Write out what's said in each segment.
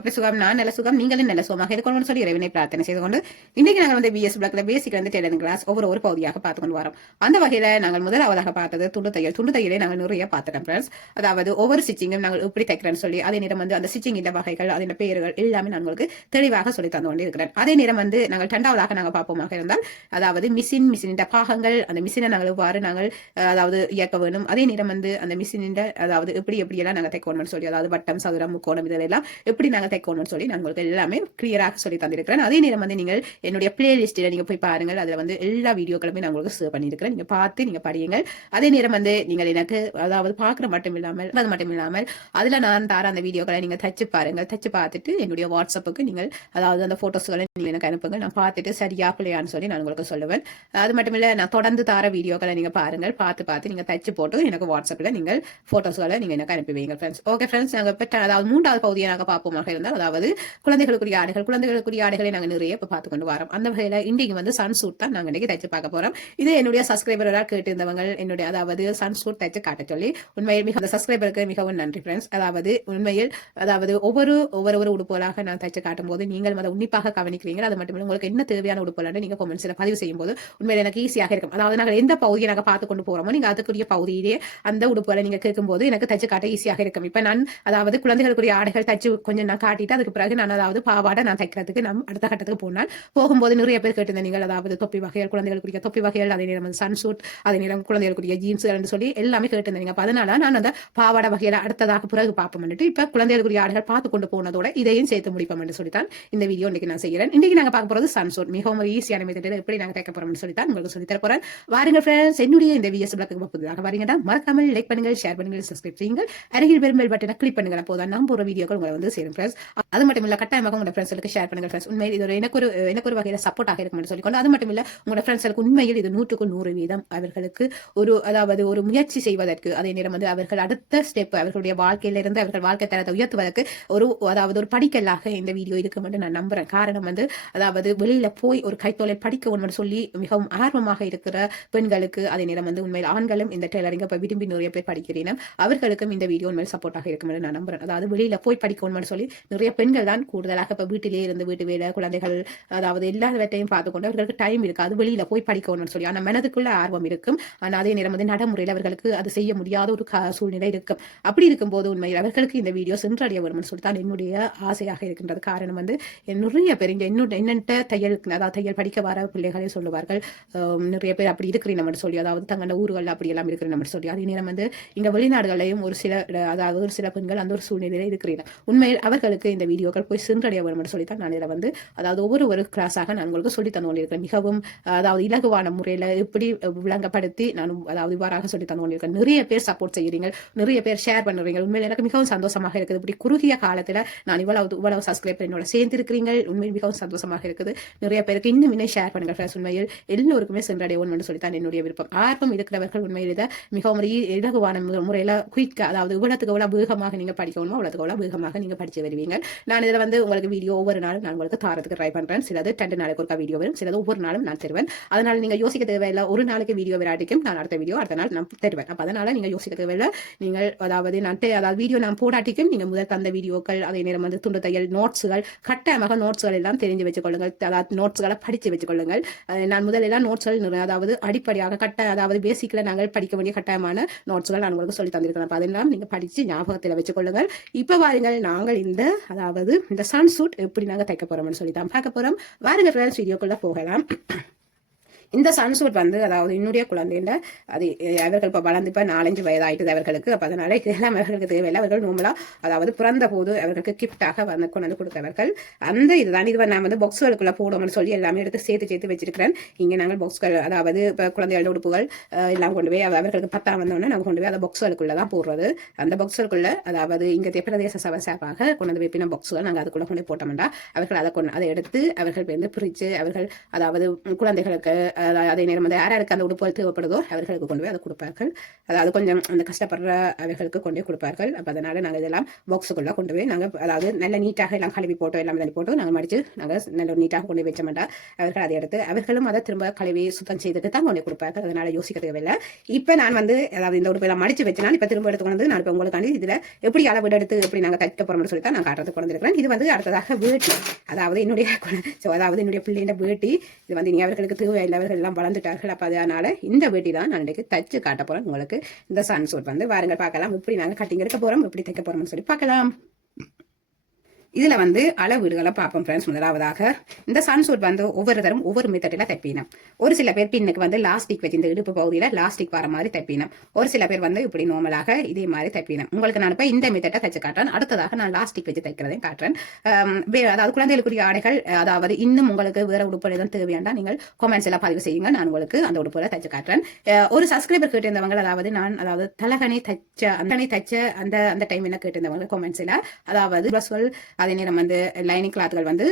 அப்படி சுகம் நான் நல்ல சுகம் நீங்களும் நல்ல சுகமாக இருக்கணும்னு சொல்லி இறைவனை பிரார்த்தனை செய்து கொண்டு இன்னைக்கு நாங்கள் வந்து பிஎஸ் பிளாக்ல பேசிக் வந்து டெலன் கிளாஸ் ஒவ்வொரு ஒரு பகுதியாக பார்த்து கொண்டு வரோம் அந்த வகையில நாங்கள் முதலாவதாக பார்த்தது துண்டு தையல் துண்டு தையலை நாங்கள் நிறைய பார்த்துட்டோம் ஃப்ரெண்ட்ஸ் அதாவது ஒவ்வொரு ஸ்டிச்சிங்கும் நாங்கள் எப்படி தைக்கிறேன்னு சொல்லி அதே நேரம் வந்து அந்த ஸ்டிச்சிங் இந்த வகைகள் அதன் பெயர்கள் எல்லாமே நான் உங்களுக்கு தெளிவாக சொல்லி தந்து கொண்டு இருக்கிறேன் அதே நேரம் வந்து நாங்கள் ரெண்டாவதாக நாங்கள் பார்ப்போமாக இருந்தால் அதாவது மிஷின் மிஷினின் பாகங்கள் அந்த மிஷினை நாங்கள் எவ்வாறு நாங்கள் அதாவது இயக்க வேணும் அதே நேரம் வந்து அந்த மிஷினின் அதாவது எப்படி எப்படி எல்லாம் நாங்கள் தைக்கணும்னு சொல்லி அதாவது வட்டம் சதுரம் முக்கோணம் இதெல்லாம் எப்படி நாங்கள் தைக்கணும்னு சொல்லி நான் உங்களுக்கு எல்லாமே கிளியராக சொல்லி தந்திருக்கிறேன். அதே நேரம் வந்து நீங்கள் என்னுடைய பிளேலிஸ்ட்டில் நீங்கள் போய் பாருங்கள். அதில் வந்து எல்லா வீடியோக்களுமே நான் உங்களுக்கு சேவ் பண்ணியிருக்கிறேன். நீங்கள் பார்த்து நீங்கள் படியுங்கள். அதே நேரம் வந்து நீங்கள் எனக்கு அதாவது பார்க்குற மட்டும் இல்லாமல் அது மட்டும் இல்லாமல் அதில் நான் தர அந்த வீடியோக்களை நீங்கள் தச்சு பாருங்கள். தச்சு பார்த்துட்டு என்னுடைய வாட்ஸ்அப்புக்கு நீங்கள் அதாவது அந்த ஃபோட்டோஸ்களை நீங்கள் எனக்கு அனுப்புங்க நான் பார்த்துட்டு சரியா பிள்ளையான்னு சொல்லி நான் உங்களுக்கு சொல்லுவேன். அது மட்டும் இல்லை நான் தொடர்ந்து தர வீடியோக்களை நீங்கள் பாருங்கள். பார்த்து பார்த்து நீங்கள் தச்சு போட்டு எனக்கு வாட்ஸ்அப்பில் நீங்கள் ஃபோட்டோஸ்களை நீங்கள் எனக்கு அனுப்பி வைங்க ஃப்ரெண்ட்ஸ் ஓகே ஃப்ரெண்ட்ஸ் நாங்கள் இப்போ அதாவது மூன்றாவது பகுதியை நாங்கள் பார்ப்போமாக இருந்தால் அதாவது குழந்தைகளுக்குரிய ஆடைகள் குழந்தைகளுக்குரிய ஆடைகளை நாங்கள் நிறைய இப்போ பார்த்து கொண்டு வரோம். அந்த வகையில் இன்றைக்கு வந்து சன் சூட் தான் நாங்கள் இன்றைக்கு தைச்சு பார்க்க போகிறோம் இது என்னுடைய சப்ஸ்கிரைபராக கேட்டிருந்தவங்க என்னுடைய அதாவது சன் சூட் தைச்சு காட்ட சொல்லி உண்மையில் மிக அந்த சப்ஸ்கிரைபருக்கு மிகவும் நன்றி ஃப்ரெண்ட்ஸ் அதாவது உண்மையில் அதாவது ஒவ்வொரு ஒவ்வொரு ஒரு உடுப்புகளாக நான் தைச்சு காட்டும் போது நீங்கள் அதை உன்னிப்பாக கவனிக்கிறீங்க அது மட்டும் உங்களுக்கு என்ன தேவையான உடுப்புகளான நீங்கள் கொமெண்ட்ஸில் பதிவு செய்யும் போது உண்மையில் எனக்கு ஈஸியாக இருக்கும். அதாவது நாங்கள் எந்த பகுதியை நாங்கள் பார்த்து கொண்டு போகிறோமோ நீங்கள் அதுக்குரிய பகுதியிலேயே அந்த உடுப்புகளை நீங்கள் கேட்கும்போது எனக்கு தச்சு காட்ட ஈஸியாக இருக்கும். இப்போ நான் அதாவது குழந்தைகளுக்குரிய ஆடைகள் தச்சு கொஞ்சம் நான் காட்டிட்டு அதுக்கு பிறகு நான் அதாவது பாவாடை நான் தைக்கிறதுக்கு நான் அடுத்த கட்டத்துக்கு போனால் போகும்போது நிறைய பேர் கேட்டிருந்தேன் நீங்கள் அதாவது தொப்பி வகைகள் குழந்தைகளுக்குரிய தொப்பி வகைகள் அதே நேரம் சன் சூட் அதே நேரம் குழந்தைகளுக்குரிய ஜீன்ஸ் சொல்லி எல்லாமே கேட்டிருந்தீங்க அப்ப அதனால நான் அந்த பாவாடை வகையில் அடுத்ததாக பிறகு பார்ப்போம்னுட்டு இப்போ குழந்தைகளுக்குரிய ஆடுகள் பார்த்து கொண்டு போனதோட இதையும் சேர்த்து முடிப்போம் என்று சொல்லித்தான் இந்த வீடியோ இன்னைக்கு நான் செய்கிறேன். இன்னைக்கு நாங்கள் பார்க்க போகிறது சன் சூட் மிகவும் ஈஸியான மெத்தடில் எப்படி நாங்கள் தைக்க போறோம்னு சொல்லித்தான் உங்களுக்கு சொல்லி தர போறேன். வாருங்க ஃப்ரெண்ட்ஸ் என்னுடைய இந்த விஎஸ் பிளாக்கு புதிதாக வரீங்கன்னா மறக்காமல் லைக் பண்ணுங்கள் ஷேர் பண்ணுங்கள் சப்ஸ்கிரைப் செய்யுங்கள். அருகில் பெரும்பல் பட்டனை கிளிக் பண்ணுங்க. அப்போதான் நம்ம ஒரு வீடியோக்கள் உங்களை வந்து சேரும் ஃப்ரெண்ட்ஸ் அது மட்டும் இல்ல கட்டாயமாக உங்களோட ஃப்ரெண்ட்ஸ்களுக்கு ஷேர் பண்ணுங்க ஃப்ரெண்ட்ஸ் உண்மையில் இது ஒரு எனக்கு ஒரு எனக்கு ஒரு வகையில சப்போர்ட்டாக இருக்கும்னு சொல்லிக்கொண்டு அது மட்டும் இல்ல உங்களோட ஃப்ரெண்ட்ஸ்களுக்கு உண்மையில் இது நூற்றுக்கு நூறு வீதம். அவர்களுக்கு ஒரு அதாவது ஒரு முயற்சி செய்வதற்கு அதே நேரம் வந்து அவர்கள் அடுத்த ஸ்டெப் அவர்களுடைய வாழ்க்கையில இருந்து அவர்கள் வாழ்க்கை தரத்தை உயர்த்துவதற்கு ஒரு அதாவது ஒரு படிக்கல்லாக இந்த வீடியோ இருக்கும் என்று நான் நம்புறேன். காரணம் வந்து அதாவது வெளியில போய் ஒரு கைத்தொழில் படிக்க ஒன்று சொல்லி மிகவும் ஆர்வமாக இருக்கிற பெண்களுக்கு அதே நேரம் வந்து உண்மையில் ஆண்களும் இந்த டெய்லரிங்க இப்போ விரும்பி நிறைய பேர் படிக்கிறேன் அவர்களுக்கும் இந்த வீடியோ உண்மையில் சப்போர்ட்டாக இருக்கும் என்று நான் நம்புறேன். அதாவது வெளியில போய் படிக்கணும்னு சொல்லி நிறைய பெண்கள் தான் கூடுதலாக இப்போ வீட்டிலே இருந்து வீட்டு வேலை குழந்தைகள் அதாவது எல்லாவற்றையும் பார்த்துக்கொண்டு அவர்களுக்கு டைம் இருக்காது வெளியில போய் படிக்கணும்னு சொல்லி. ஆனால் மனதுக்குள்ள ஆர்வம் இருக்கும். ஆனால் அதே நேரம் வந்து நடைமுறையில் அவர்களுக்கு அது செய்ய முடியாத ஒரு சூழ்நிலை இருக்கும். அப்படி இருக்கும்போது உண்மையில் அவர்களுக்கு இந்த வீடியோ சென்றடைய வரும்னு சொல்லி தான் என்னுடைய ஆசையாக இருக்கின்றது. காரணம் வந்து நிறைய பேர் இங்கே என்னோட என்னென்ன தையல் அதாவது தையல் படிக்க வர பிள்ளைகளே சொல்லுவார்கள். நிறைய பேர் அப்படி இருக்கிறேன் நம்ம சொல்லி அதாவது தங்களோட ஊர்கள் அப்படி எல்லாம் இருக்கிற நம்ம சொல்லி. அதே நேரம் வந்து இங்கே வெளிநாடுகளையும் ஒரு சில அதாவது ஒரு சில பெண்கள் அந்த ஒரு சூழ்நிலையில் இருக்கிறீங்க உண்மையில் அவர்கள் அவர்களுக்கு இந்த வீடியோக்கள் போய் சென்றடைய வரும்னு சொல்லி தான் நான் இதில் வந்து அதாவது ஒவ்வொரு ஒரு கிளாஸாக நான் உங்களுக்கு சொல்லி தந்து மிகவும் அதாவது இலகுவான முறையில் எப்படி விளங்கப்படுத்தி நான் அதாவது இவ்வாறாக சொல்லி தந்து கொண்டிருக்கேன் நிறைய பேர் சப்போர்ட் செய்கிறீங்க நிறைய பேர் ஷேர் பண்ணுறீங்க உண்மையில் எனக்கு மிகவும் சந்தோஷமாக இருக்குது. இப்படி குறுகிய காலத்தில் நான் இவ்வளவு இவ்வளவு சப்ஸ்கிரைபர் என்னோட சேர்ந்திருக்கிறீங்க உண்மையில் மிகவும் சந்தோஷமாக இருக்குது. நிறைய பேருக்கு இன்னும் இன்னும் ஷேர் பண்ணுங்கள் ஃப்ரெண்ட்ஸ் உண்மையில் எல்லோருக்குமே சென்றடையவும் என்று சொல்லித்தான் என்னுடைய விருப்பம். ஆர்வம் இருக்கிறவர்கள் உண்மையில் இதை மிகவும் இலகுவான முறையில் குயிக்க அதாவது இவ்வளவுக்கு எவ்வளோ வேகமாக நீங்கள் படிக்கணுமோ அவ்வளோத்துக்கு எவ்வளோ வேகமாக நீங்கள் படிச்சு வருவீங்க நான் இதில் வந்து உங்களுக்கு வீடியோ ஒவ்வொரு நாளும் நான் உங்களுக்கு தாரத்துக்கு ட்ரை பண்ணுறேன் சிலது ரெண்டு நாளைக்கு ஒருக்கா வீடியோ வரும். சிலது ஒவ்வொரு நாளும் நான் தருவேன். அதனால் நீங்கள் யோசிக்க தேவையில்லை. ஒரு நாளைக்கு வீடியோ விராட்டிக்கும் நான் அடுத்த வீடியோ அடுத்த நாள் நான் தருவேன். அப்போ அதனால் நீங்கள் யோசிக்க தேவையில்லை. நீங்கள் அதாவது நான் அதாவது வீடியோ நான் போடாட்டிக்கும் நீங்கள் முதல் தந்த வீடியோக்கள் அதே நேரம் வந்து துண்டு தையல் நோட்ஸுகள் கட்டாயமாக நோட்ஸ்கள் எல்லாம் தெரிஞ்சு வச்சுக்கொள்ளுங்கள் அதாவது நோட்ஸ்களை படித்து வச்சுக்கொள்ளுங்கள் நான் முதலெல்லாம் நோட்ஸ்கள் அதாவது அடிப்படையாக கட்ட அதாவது பேசிக்கில் நாங்கள் படிக்க வேண்டிய கட்டாயமான நோட்ஸ்கள் நான் உங்களுக்கு சொல்லி தந்திருக்கிறேன். அதெல்லாம் நீங்கள் படித்து ஞாபகத்தில் வச்சுக்கொள்ளுங்கள் இப்போ பாருங்கள் நாங்கள் இந்த அதாவது இந்த சன் சூட் எப்படி நாங்கள் தைக்க போகிறோம்னு சொல்லி தான் பார்க்க போகிறோம் வாருங்க ஃப்ரெண்ட்ஸ் வீடியோக்குள்ளே போகலாம். இந்த சன்சூட் வந்து அதாவது என்னுடைய குழந்தைன்ற அது அவர்கள் இப்போ வளர்ந்து இப்போ நாலஞ்சு வயதாயிட்டது அவர்களுக்கு அப்போ அதனால இதெல்லாம் அவர்களுக்கு தேவையில்லை. அவர்கள் நோம்பலா அதாவது பிறந்த போது அவர்களுக்கு கிஃப்டாக வந்து கொண்டு வந்து கொடுத்தவர்கள். அந்த இதுதான். இது நான் வந்து பாக்ஸ்களுக்குள்ள போடுவோம்னு சொல்லி எல்லாமே எடுத்து சேர்த்து சேர்த்து வச்சிருக்கிறேன். இங்கே நாங்கள் பாக்ஸ்கள் அதாவது இப்போ குழந்தைகளோட உடுப்புகள் எல்லாம் கொண்டு போய் அவர்களுக்கு பத்தாம் வந்தோடனே நாங்கள் கொண்டு போய் அந்த பாக்ஸ்களுக்குள்ள தான் போடுறது. அந்த பாக்ஸ்களுக்குள்ள அதாவது இங்கே பிரதேச சபை சார்பாக கொண்டு வந்து வைப்பின பாக்ஸ்கள் நாங்கள் அதுக்குள்ளே கொண்டு போட்டோம்னா அவர்கள் அதை கொண்டு அதை எடுத்து அவர்கள் வந்து பிரித்து அவர்கள் அதாவது குழந்தைகளுக்கு அதே நேரம் வந்து யார் யாருக்கு அந்த உடுப்புகள் தேவைப்படுதோ அவர்களுக்கு கொண்டு போய் அதை கொடுப்பார்கள். அதாவது கொஞ்சம் அந்த கஷ்டப்படுற அவர்களுக்கு கொண்டு போய் கொடுப்பார்கள். அப்போ அதனால் நாங்கள் இதெல்லாம் பாக்ஸுக்குள்ளே கொண்டு போய் நாங்கள் அதாவது நல்ல நீட்டாக எல்லாம் கழுவி போட்டோம் எல்லாம் தண்ணி போட்டு நாங்கள் மடித்து நாங்கள் நல்ல நீட்டாக கொண்டு போய் வச்ச அவர்கள் அதை எடுத்து அவர்களும் அதை திரும்ப கழுவி சுத்தம் செய்துட்டு தான் கொண்டு கொடுப்பார்கள். அதனால யோசிக்க தேவையில்லை. இப்போ நான் வந்து அதாவது இந்த உடுப்பை எல்லாம் மடிச்சு வச்சனால் இப்போ திரும்ப எடுத்து கொண்டு நான் இப்போ உங்களுக்காண்டி இதில் எப்படி அளவு எடுத்து எப்படி நாங்கள் தைக்க போகிறோம்னு சொல்லி தான் நான் காட்டுறது கொண்டு இது வந்து அடுத்ததாக வேட்டி. அதாவது என்னுடைய ஸோ அதாவது என்னுடைய பிள்ளைகிட்ட வேட்டி. இது வந்து இனி அவர்களுக்கு தேவையில்லை. எல்லாம் வளர்ந்துட்டார்கள். அப்போ அதனால இந்த வெட்டி தான் நான் இன்றைக்கு தச்சு காட்ட போகிறேன் உங்களுக்கு இந்த சன் சூட் வந்து வாருங்கள் பார்க்கலாம். எப்படி நாங்கள் கட்டிங் எடுக்க போகிறோம் எப்படி தைக்க போகிறோம்னு சொல்லி பார்க்கலாம். இதுல வந்து அளவீடுகளை பார்ப்போம் ஃப்ரெண்ட்ஸ் முதலாவதாக இந்த சன்சூட் வந்து ஒவ்வொரு தரம் ஒவ்வொரு மெத்தடில் தைப்பினம். ஒரு சில பேர் பின்னுக்கு வந்து லாஸ்டிக் வச்சு இந்த இடுப்பு பகுதியில் லாஸ்டிக் வர மாதிரி தைப்பினம். ஒரு சில பேர் வந்து இப்படி நார்மலாக இதே மாதிரி தைப்பினம். உங்களுக்கு நான் இப்போ இந்த மெத்தட்டை தைச்சு காட்டுறேன். அடுத்ததாக நான் லாஸ்டிக் வச்சு தைக்கிறதையும் காட்டுறேன். அதாவது குழந்தைகளுக்குரிய ஆடைகள் அதாவது இன்னும் உங்களுக்கு வேற உடுப்பு எதுவும் தேவையாண்டா நீங்கள் கமெண்ட்ஸ் எல்லாம் பதிவு செய்யுங்க. நான் உங்களுக்கு அந்த உடுப்புல தைச்சு காட்டுறேன். ஒரு சப்ஸ்கிரைபர் கேட்டிருந்தவங்க அதாவது நான் அதாவது தலகனை தைச்ச அந்த தைச்ச அந்த அந்த டைம் என்ன கேட்டிருந்தவங்க கமெண்ட்ஸ்ல அதாவது அதே நேரம் வந்து லைனிங் கிளாத்துகள் வந்து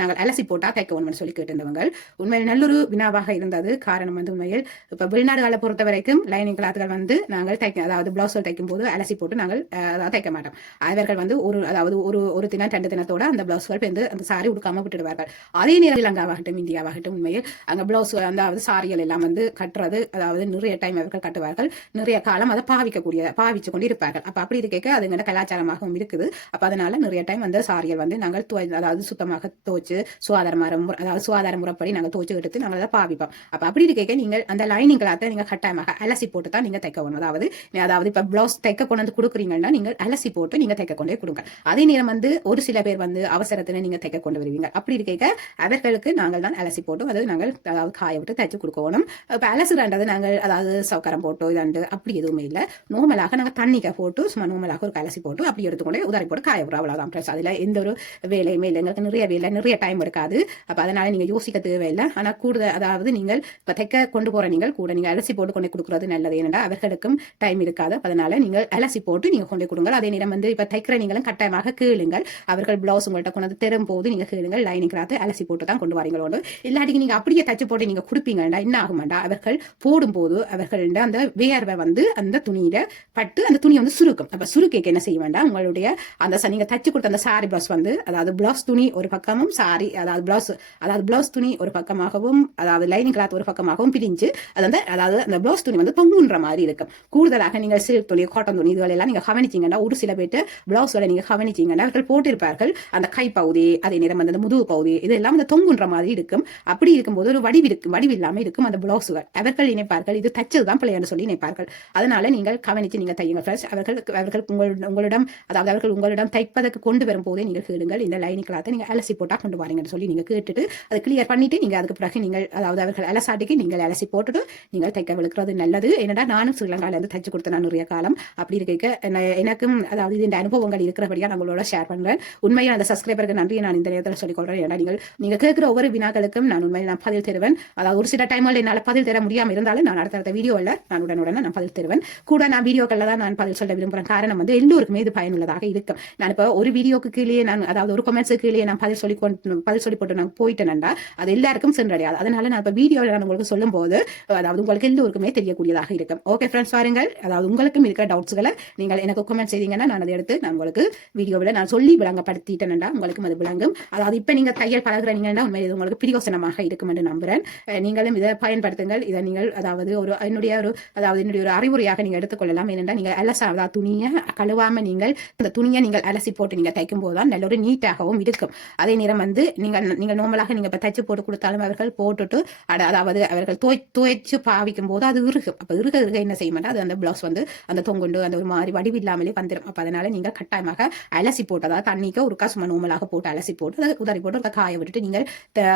நாங்கள் அலசி போட்டா தைக்க ஒன்று சொல்லி கேட்டிருந்தவங்க உண்மையில் நல்லொரு வினாவாக இருந்தது. காரணம் வந்து உண்மையில் இப்போ வெளிநாடுகளை பொறுத்த வரைக்கும் லைனிங் கிளாத்கள் வந்து நாங்கள் தைக்க அதாவது பிளவுஸ்கள் தைக்கும் போது அலசி போட்டு நாங்கள் அதாவது தைக்க மாட்டோம். அவர்கள் வந்து ஒரு அதாவது ஒரு ஒரு தினம் ரெண்டு தினத்தோட அந்த பிளவுஸ்கள் வந்து அந்த சாரி உடுக்காம விட்டுடுவார்கள். அதே நேரம் இலங்காவாகட்டும் இந்தியாவாகட்டும் உண்மையில் அங்கே பிளவுஸ் அதாவது சாரிகள் எல்லாம் வந்து கட்டுறது அதாவது நிறைய டைம் அவர்கள் கட்டுவார்கள். நிறைய காலம் அதை பாவிக்கக்கூடிய பாவிச்சு கொண்டு இருப்பார்கள். அப்போ அப்படி இருக்க அது எங்களோட கலாச்சாரமாகவும் இருக்குது. அப்போ அதனால நிறைய டைம் வந்து அந்த சாரிகள் வந்து நாங்கள் துவை அதாவது சுத்தமாக துவைச்சு சுகாதார முறை அதாவது சுகாதார முறைப்படி நாங்கள் துவைச்சு எடுத்து நாங்கள் அதை பாவிப்போம். அப்போ அப்படி இருக்க நீங்கள் அந்த லைனிங் கிளாத்தை நீங்கள் கட்டாயமாக அலசி போட்டு தான் நீங்கள் தைக்க வேணும். அதாவது அதாவது இப்போ பிளவுஸ் தைக்க கொண்டு வந்து கொடுக்குறீங்கன்னா நீங்கள் அலசி போட்டு நீங்கள் தைக்க கொண்டே கொடுங்க. அதே நேரம் வந்து ஒரு சில பேர் வந்து அவசரத்துல நீங்கள் தைக்க கொண்டு வருவீங்க. அப்படி இருக்க அவர்களுக்கு நாங்கள் தான் அலசி போட்டு அதாவது நாங்கள் அதாவது காய விட்டு தைச்சு கொடுக்கணும் இப்போ அலசுறன்றது நாங்கள் அதாவது சவுக்கரம் போட்டோ இதாண்டு அப்படி எதுவுமே இல்லை. நோமலாக நாங்கள் தண்ணிக்க போட்டு சும்மா நோமலாக ஒரு கலசி போட்டு அப்படி எடுத்துக்கொண்டே உதாரி போட்டு காய விடுறோம். அவ்வளோதான் ப்ளஸ் அதில் எந்த ஒரு வேலையுமே இல்லை. எங்களுக்கு நிறைய வேலை நிறைய டைம் எடுக்காது அப்போ அதனால நீங்கள் யோசிக்க தேவையில்லை. ஆனால் கூடுதல் அதாவது நீங்கள் இப்போ தைக்க கொண்டு போகிற நீங்கள் கூட நீங்கள் அலசி போட்டு கொண்டு கொடுக்குறது நல்லது. ஏனென்றா அவர்களுக்கும் டைம் இருக்காது. அப்ப அதனால நீங்கள் அலசி போட்டு நீங்கள் கொண்டு கொடுங்க அதே நேரம் வந்து இப்போ தைக்கிற நீங்களும் கட்டாயமாக கேளுங்கள் அவர்கள் பிளவுஸ் உங்கள்கிட்ட கொண்டு வந்து தரும் போது நீங்கள் கேளுங்கள் லைனிங் கிராத்து அலசி போட்டு தான் கொண்டு வரீங்களோடு இல்லாட்டிக்கு நீங்கள் அப்படியே தச்சு போட்டு நீங்கள் கொடுப்பீங்கடா என்ன ஆகுமாண்டா? அவர்கள் போடும்போது அவர்கள அந்த வேர்வை வந்து அந்த துணியில பட்டு அந்த துணி வந்து சுருக்கும். அப்ப சுருக்கைக்கு என்ன செய்ய வேண்டாம் உங்களுடைய அந்த நீங்கள் நீங்க தச்சு கொடுத்த அந்த சாரி பிளவுஸ் வந்து அதாவது பிளவுஸ் துணி ஒரு பக்கமும் சாரி அதாவது பிளவுஸ் அதாவது பிளவுஸ் துணி ஒரு பக்கமாகவும் அதாவது லைனிங் கிளாத் ஒரு பக்கமாகவும் பிரிஞ்சு அது வந்து அதாவது அந்த பிளவுஸ் துணி வந்து தொங்குன்ற மாதிரி இருக்கும். கூடுதலாக நீங்கள் சில்க் துணி காட்டன் துணி இதுகள் எல்லாம் நீங்க கவனிச்சீங்கன்னா ஒரு சில பேர்ட்டு பிளவுஸோட நீங்க கவனிச்சிங்கன்னா அவர்கள் போட்டிருப்பார்கள். அந்த கை பகுதி அதே நேரம் வந்து அந்த முதுகு பகுதி இதெல்லாம் அந்த தொங்குன்ற மாதிரி இருக்கும். அப்படி இருக்கும்போது ஒரு வடிவு இருக்கும் வடிவு இருக்கும் அந்த பிளவுஸுகள் அவர்கள் நினைப்பார்கள் இது தச்சது தான் பிள்ளைன்னு சொல்லி நினைப்பார்கள் அதனால நீங்கள் கவனித்து நீங்கள் தையுங்க ஃப்ரெண்ட்ஸ் அவர்கள் அவர்கள் உங்கள் உங்களிடம் அதாவது அவர்கள் உங்களிடம் தைப்பதற்கு கொண்டு வரும் போதே நீங்கள் கேளுங்கள். இந்த லைனிங் கிளாத்தை நீங்கள் அலசி போட்டால் கொண்டு வரீங்கன்னு சொல்லி நீங்கள் கேட்டுட்டு அதை கிளியர் பண்ணிட்டு நீங்கள் அதுக்கு பிறகு நீங்கள் அதாவது அவர்கள் அலசாட்டிக்கு நீங்கள் அலசி போட்டுட்டு நீங்கள் தைக்க விழுக்கிறது நல்லது. என்னடா நானும் ஸ்ரீலங்கால இருந்து தைச்சு கொடுத்தேன் நான் நிறைய காலம்? அப்படி இருக்க எனக்கும் அதாவது இந்த அனுபவங்கள் இருக்கிறபடியாக நம்மளோட ஷேர் பண்ணுறேன் உண்மையில் அந்த சப்ஸ்கிரைபருக்கு நன்றி நான் இந்த நேரத்தில் சொல்லிக் கொள்கிறேன் ஏன்னா நீங்கள் நீங்கள் கேட்குற ஒவ்வொரு வினாக்களுக்கும் நான் உண்மையில் நான் பதில் தருவேன். அதாவது ஒரு சில டைமில் என்னால் பதில் தர முடியாமல் இருந்தாலும் நான் அடுத்தடுத்த வீடியோவில் நான் உடனுடனே நான் பதில் தருவேன். கூட நான் வீடியோக்களில் தான் நான் பதில் சொல்ல விரும்புகிறேன் காரணம் வந்து எல்லோருக்குமே இது பயனுள்ளதாக இருக்கும். நான் இப்போ ஒரு வீடியோக்கு கீழே நான் அதாவது ஒரு கமெண்ட்ஸுக்கு கீழே நான் பதில் சொல்லி கொண்டு பதில் சொல்லி போட்டு நான் போயிட்டேன்டா அது எல்லாருக்கும் சென்றடையாது. அதனால நான் இப்போ வீடியோவில் நான் உங்களுக்கு சொல்லும் போது அதாவது உங்களுக்கு எல்லோருக்குமே தெரியக்கூடியதாக இருக்கும். ஓகே ஃப்ரெண்ட்ஸ் பாருங்கள். அதாவது உங்களுக்கும் இருக்கிற டவுட்ஸ்களை நீங்கள் எனக்கு கமெண்ட் செய்தீங்கன்னா நான் அதை எடுத்து நான் உங்களுக்கு வீடியோவில் நான் சொல்லி விளங்கப்படுத்திட்டேன்டா உங்களுக்கும் அது விளங்கும். அதாவது இப்போ நீங்கள் தையல் பழகுறீங்கன்னா உண்மையில் இது உங்களுக்கு பிரியோசனமாக இருக்கும் என்று நம்புகிறேன் நீங்களும் இதை பயன்படுத்துங்கள். இதை நீங்கள் அதாவது ஒரு என்னுடைய ஒரு அதாவது என்னுடைய ஒரு அறிவுரையாக நீங்கள் எடுத்துக்கொள்ளலாம். ஏனென்றால் நீங்கள் அலசா அதாவது துணியை கழுவாமல் நீங்கள் அந்த துணியை நீங்கள் அலசி போட்டு நீங்கள் தைக்கும் போது தான் நல்ல ஒரு நீட்டாகவும் இருக்கும். அதே நேரம் வந்து நீங்கள் நீங்கள் நார்மலாக நீங்கள் இப்போ தச்சு போட்டு கொடுத்தாலும் அவர்கள் போட்டுட்டு அதாவது அவர்கள் துவை துவைச்சு பாவிக்கும் போது அது இறுகும். அப்போ இறுக இறுக என்ன செய்ய மாட்டா அது அந்த பிளவுஸ் வந்து அந்த தொங்குண்டு அந்த ஒரு மாதிரி வடிவில்லாமலே வந்துடும் அப்போ அதனால நீங்கள் கட்டாயமாக அலசி போட்டு அதாவது தண்ணிக்கு ஒரு சும்மா நார்மலாக போட்டு அலசி போட்டு அதை உதறி போட்டு ஒரு காய விட்டுட்டு நீங்கள்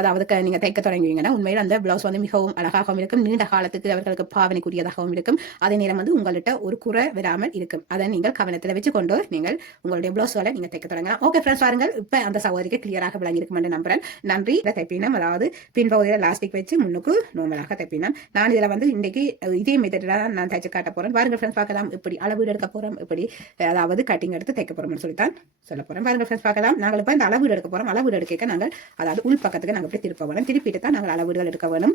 அதாவது நீங்கள் தைக்க தொடங்குவீங்கன்னா உண்மையில் அந்த பிளவுஸ் வந்து மிகவும் அழகாகவும் இருக்கும். நீண்ட காலத்துக்கு அவர்களுக்கு பாவனைக்குரியதாகவும் இருக்கும். அதே நேரம் வந்து உங்கள்கிட்ட ஒரு குறை விடாமல் இருக்கும். அதை நீங்கள் கவனத்தில் வச்சுக்கொண்டு நீங்கள் உங்களுடைய பிளவுஸ்களை நீங்கள் தைக்க தொடங்கலாம். பார்க்கலாம். ஓகே ஃப்ரெண்ட்ஸ் பாருங்கள். இப்போ அந்த சகோதரிக்கு கிளியராக விளங்கியிருக்கும் என்று நம்புறேன். நன்றி. இதை தைப்பினம் அதாவது பின்பகுதியில் லாஸ்டிக் வச்சு முன்னுக்கு நோமலாக தைப்பினம். நான் இதில் வந்து இன்றைக்கு இதே மெத்தடில் தான் நான் தைச்சு காட்ட போகிறேன் பாருங்கள் ஃப்ரெண்ட்ஸ் பார்க்கலாம். இப்படி அளவீடு எடுக்க போகிறோம் இப்படி அதாவது கட்டிங் எடுத்து தைக்க போகிறோம்னு சொல்லித்தான் சொல்ல போறேன். பாருங்கள் ஃப்ரெண்ட்ஸ் பார்க்கலாம். நாங்கள் இப்போ இந்த அளவீடு எடுக்க போகிறோம் அளவீடு எடுக்க நாங்கள் அதாவது உள் பக்கத்துக்கு நாங்கள் இப்படி திருப்ப வேணும். திருப்பிட்டு தான் நாங்கள் அளவீடுகள் எடுக்க வேணும்.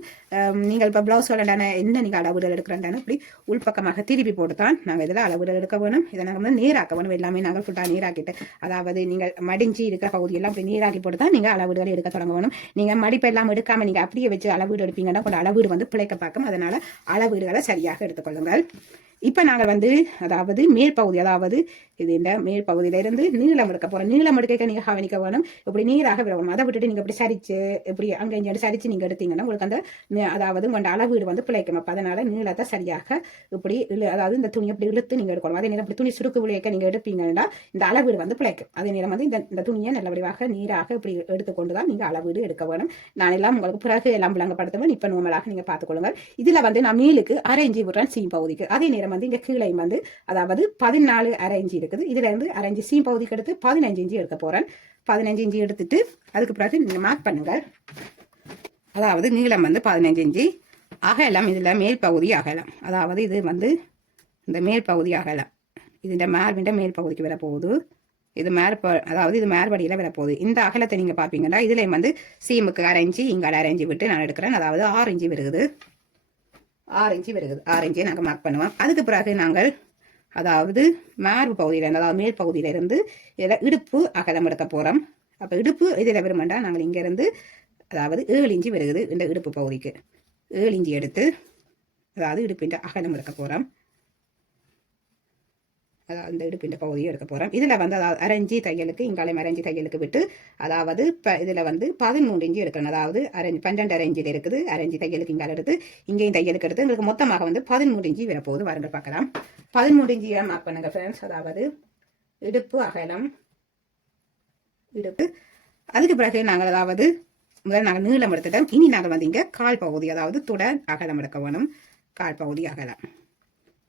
நீங்கள் இப்போ ப்ளவுஸ் வேண்டான என்ன நீங்கள் அளவீடுகள் எடுக்கிறேன்டான இப்படி உள்பக்கமாக திருப்பி போட்டு தான் நாங்கள் இதில் அளவீடுகள் எடுக்க வேணும். இதை நாங்கள் வந்து நீராக்க வேணும். எல்லாமே நாங்கள் ஃபுல்லாக நீராக்கிட்டு அதாவது நீங்கள் மடிஞ்சு இருக்கிற பகுதியெல்லாம் இப்படி நீராக்கி போட்டு தான் நீங்கள் அளவீடுகள் எடுக்க தொடங்கணும். நீங்கள் மடிப்பு எல்லாம் எடுக்காம நீங்கள் அப்படியே வச்சு அளவீடு எடுப்பீங்கன்னா கொஞ்சம் அளவீடு வந்து பிழைக்க பார்க்கும். அதனால அளவீடுகளை சரியாக எடுத்துக்கொள்ளுங்கள். இப்போ நாங்கள் வந்து அதாவது மேல் பகுதி அதாவது இது இந்த மேல் பகுதியிலிருந்து நீளம் எடுக்க போகிறோம் நீளம் எடுக்க நீங்கள் கவனிக்க வேணும். இப்படி நீராக விடணும் அதை விட்டுட்டு நீங்கள் இப்படி சரிச்சு இப்படி அங்கே இங்கே சரிச்சு நீங்கள் எடுத்தீங்கன்னா உங்களுக்கு அந்த அதாவது உங்களோட அளவீடு வந்து பிழைக்கும். அப்போ அதனால நீளத்தை சரியாக இப்படி இழு அதாவது இந்த துணி இப்படி இழுத்து நீங்கள் எடுக்கணும். அதே நேரம் இப்படி துணி சுருக்கு விளையக்க நீங்கள் எடுப்பீங்கன்னா இந்த அளவீடு வந்து பிழைக்கும். அதே நேரம் வந்து இந்த இந்த துணியை நல்ல வடிவாக நீராக இப்படி எடுத்துக்கொண்டு தான் நீங்கள் அளவீடு எடுக்க வேணும். நான் எல்லாம் உங்களுக்கு பிறகு எல்லாம் விளங்கப்படுத்துவேன். இப்போ நோமலாக நீங்கள் பார்த்துக்கொள்ளுங்கள். இதில் வந்து நான் மீலுக்கு அரைஞ்சி விடுறேன். சீம் பகுதிக்கு. அதே நேரம் வந்து இங்கே கீழே வந்து அதாவது பதினாலு அரை இஞ்சி இருக்குது. இதுல இருந்து அரை இஞ்சி சீம் பகுதிக்கு எடுத்து பதினஞ்சு இஞ்சி எடுக்க போறேன். பதினஞ்சு இஞ்சி எடுத்துட்டு அதுக்கு பிறகு நீங்க மார்க் பண்ணுங்கள். அதாவது நீளம் வந்து பதினஞ்சு இஞ்சி அகலம் இதில் மேல் பகுதி அகலம். அதாவது இது வந்து இந்த மேல் பகுதி அகலம். இதுன்ற மார்பின்ற மேல் பகுதிக்கு வரப்போகுது. இது மேற்ப அதாவது இது மேற்படியில் வரப்போகுது. இந்த அகலத்தை நீங்கள் பார்ப்பீங்கன்னா இதுலேயும் வந்து சீமுக்கு அரைஞ்சி இங்கே அரைஞ்சி விட்டு நான் எடுக்கிறேன். அதாவது ஆறு இஞ்சி வருகுது. ஆரஞ்சு இன்ச்சு வருகுது. நாங்கள் மார்க் பண்ணுவோம். அதுக்கு பிறகு நாங்கள் அதாவது மார்பு பகுதியிலேருந்து அதாவது மேல் பகுதியிலேருந்து இதில் இடுப்பு அகலம் எடுக்க போகிறோம் அப்போ இடுப்பு இதில் வருமெண்டா நாங்கள் இங்கேருந்து அதாவது ஏழு இஞ்சி வருகுது இந்த இடுப்பு பகுதிக்கு. ஏழு இஞ்சி எடுத்து அதாவது இடுப்பின் அகலம் எடுக்க போகிறோம் அதாவது இந்த இடுப்பின் பகுதியும் எடுக்க போகிறோம் இதில் வந்து அதாவது அரைஞ்சி தையலுக்கு இங்காலையும் அரைஞ்சி தையலுக்கு விட்டு அதாவது இப்போ இதில் வந்து பதிமூன்று இஞ்சி எடுக்கணும். அதாவது அரைஞ்சி பன்னெண்டு அரைஞ்சில் இருக்குது. அரைஞ்சி தையலுக்கு இங்கால எடுத்து இங்கேயும் தையலுக்கு எடுத்து உங்களுக்கு மொத்தமாக வந்து பதிமூன்று இஞ்சி வரப்போகுது வாருங்கள் பார்க்கலாம். பதிமூன்று இஞ்சி மார்க் பண்ணுங்க ஃப்ரெண்ட்ஸ் அதாவது இடுப்பு அகலம் இடுப்பு. அதுக்கு பிறகு நாங்கள் அதாவது முதல்ல நாங்கள் நீளம் எடுத்துட்டோம். இனி நாங்கள் வந்து இங்கே கால் பகுதி அதாவது தொடர் அகலம் எடுக்க வேணும் கால் பகுதி அகலம்.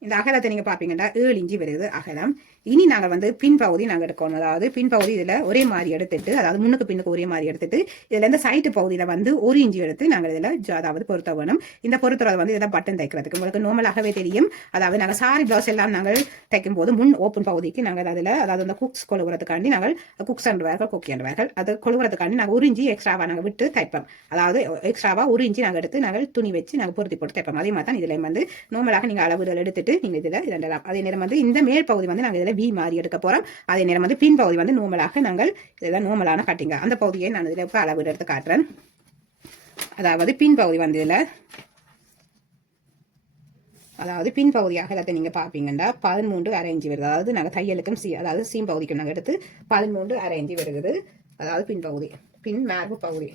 இந்த அகலத்தை நீங்கள் பார்ப்பீங்கன்னா ஏழு இஞ்சி வருது அகலம். இனி நாங்கள் வந்து பின்பகுதி நாங்கள் எடுக்கணும். அதாவது பின்பகுதி இதில் ஒரே மாதிரி எடுத்துட்டு அதாவது முன்னுக்கு பின்னுக்கு ஒரே மாதிரி எடுத்துட்டு இதில் இந்த சைட்டு பகுதியில் வந்து ஒரு இஞ்சி எடுத்து நாங்கள் இதில் அதாவது பொருத்த வேணும். இந்த பொருத்துறது வந்து இதில் பட்டன் தைக்கிறதுக்கு உங்களுக்கு நார்மலாகவே தெரியும். அதாவது நாங்கள் சாரி ப்ளவுஸ் எல்லாம் நாங்கள் தைக்கும் போது முன் ஓப்பன் பகுதிக்கு நாங்கள் அதில் அதாவது அந்த குக்ஸ் கொழுவுறதுக்காண்டி நாங்கள் குக்ஸ் அண்டுவார்கள் குக்கி அண்டுவார்கள் அது கொழுவுறதுக்காண்டி நாங்கள் ஒரு எக்ஸ்ட்ராவாக நாங்கள் விட்டு தைப்போம். அதாவது எக்ஸ்ட்ராவாக ஒரு இஞ்சி நாங்கள் எடுத்து நாங்கள் துணி வச்சு நாங்கள் பொருத்தி போட்டு தைப்போம். அதே மாதிரி தான் இதில் வந்து நார்மலாக நீங்கள் அளவுகள் எடுத்துட்டு நீங்கள் இதில் இரண்டலாம் அதே நேரம் வந்து இந்த மேல் பகுதி வந்து நாங்கள் இதில் வி மாதிரி எடுக்க போகிறோம் அதே நேரம் வந்து பின் பகுதி வந்து நோமலாக நாங்கள் இதுதான் நோமலான கட்டிங்க. அந்த பகுதியை நான் இதில் இப்போ அளவு எடுத்து காட்டுறேன். அதாவது பின் பகுதி வந்து இதில் அதாவது பின் பகுதியாக எல்லாத்தையும் நீங்கள் பார்ப்பீங்கன்னா பதிமூன்று அரை வருது. அதாவது நாங்கள் தையலுக்கும் சி அதாவது சீம் பகுதிக்கும் நாங்கள் எடுத்து பதிமூன்று அரை வருகிறது அதாவது பின் பகுதி பின் மார்பு பகுதி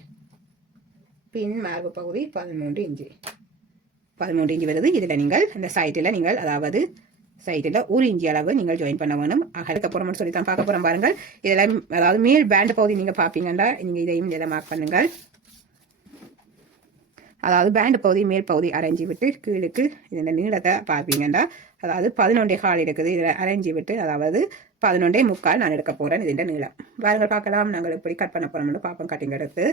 பின் மார்பு பகுதி பதிமூன்று இஞ்சி பதிமூன்று இஞ்சி வருது. இதில் நீங்கள் இந்த சைட்டில் நீங்கள் அதாவது சைட்டில் ஒரு இஞ்சி அளவு நீங்கள் ஜாயின் பண்ண வேணும். அகலுக்கு சொல்லி தான் பார்க்க போகிறோம் பாருங்கள். இதெல்லாம் அதாவது மேல் பேண்ட் பகுதி நீங்கள் பார்ப்பீங்கன்னா நீங்கள் இதையும் இதெல்லாம் மார்க் பண்ணுங்கள். அதாவது பேண்ட் பகுதி மேல் பகுதி அரைஞ்சி விட்டு கீழுக்கு இந்த நீளத்தை பார்ப்பீங்கன்னா அதாவது பதினொன்றே கால் இருக்குது இதில் அரைஞ்சி விட்டு அதாவது பதினொன்றே முக்கால் நான் எடுக்க போகிறேன் இதுன்ற நீளம். பாருங்கள் பார்க்கலாம். நாங்கள் எப்படி கட் பண்ண போகிறோம்னு பார்ப்போம் கட்டிங் எடுத்து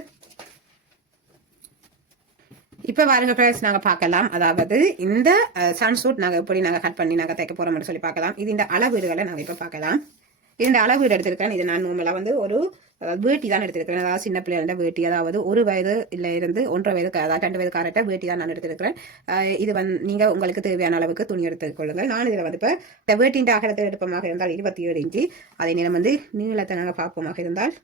இப்போ பாருங்க ஃப்ரெண்ட்ஸ் நாங்கள் பார்க்கலாம். அதாவது இந்த சன்சூட் நாங்கள் எப்படி நாங்கள் கட் பண்ணி நாங்கள் தைக்க போகிறோம்னு சொல்லி பார்க்கலாம். இது இந்த அளவீடுகளை நாங்கள் இப்போ பார்க்கலாம். இந்த அளவீடு எடுத்திருக்கேன் இது நான் நார்மலாக வந்து ஒரு வேட்டி தான் எடுத்திருக்கிறேன். அதாவது சின்ன பிள்ளைகள வேட்டி அதாவது ஒரு வயது இல்லை இருந்து ஒன்றரை வயது அதாவது ரெண்டு வயது கரெக்டாக வேட்டி தான் நான் எடுத்திருக்கிறேன். இது வந்து நீங்கள் உங்களுக்கு தேவையான அளவுக்கு துணி எடுத்துக்கொள்ளுங்கள் நான் இதில் வந்து இப்போ இந்த வேட்டின் அகலத்தில் எடுப்பமாக இருந்தால் இருபத்தி ஏழு இன்ச்சு. அதே நேரம் வந்து நீளத்தை நாங்கள் பார்ப்போமாக இருந்தால்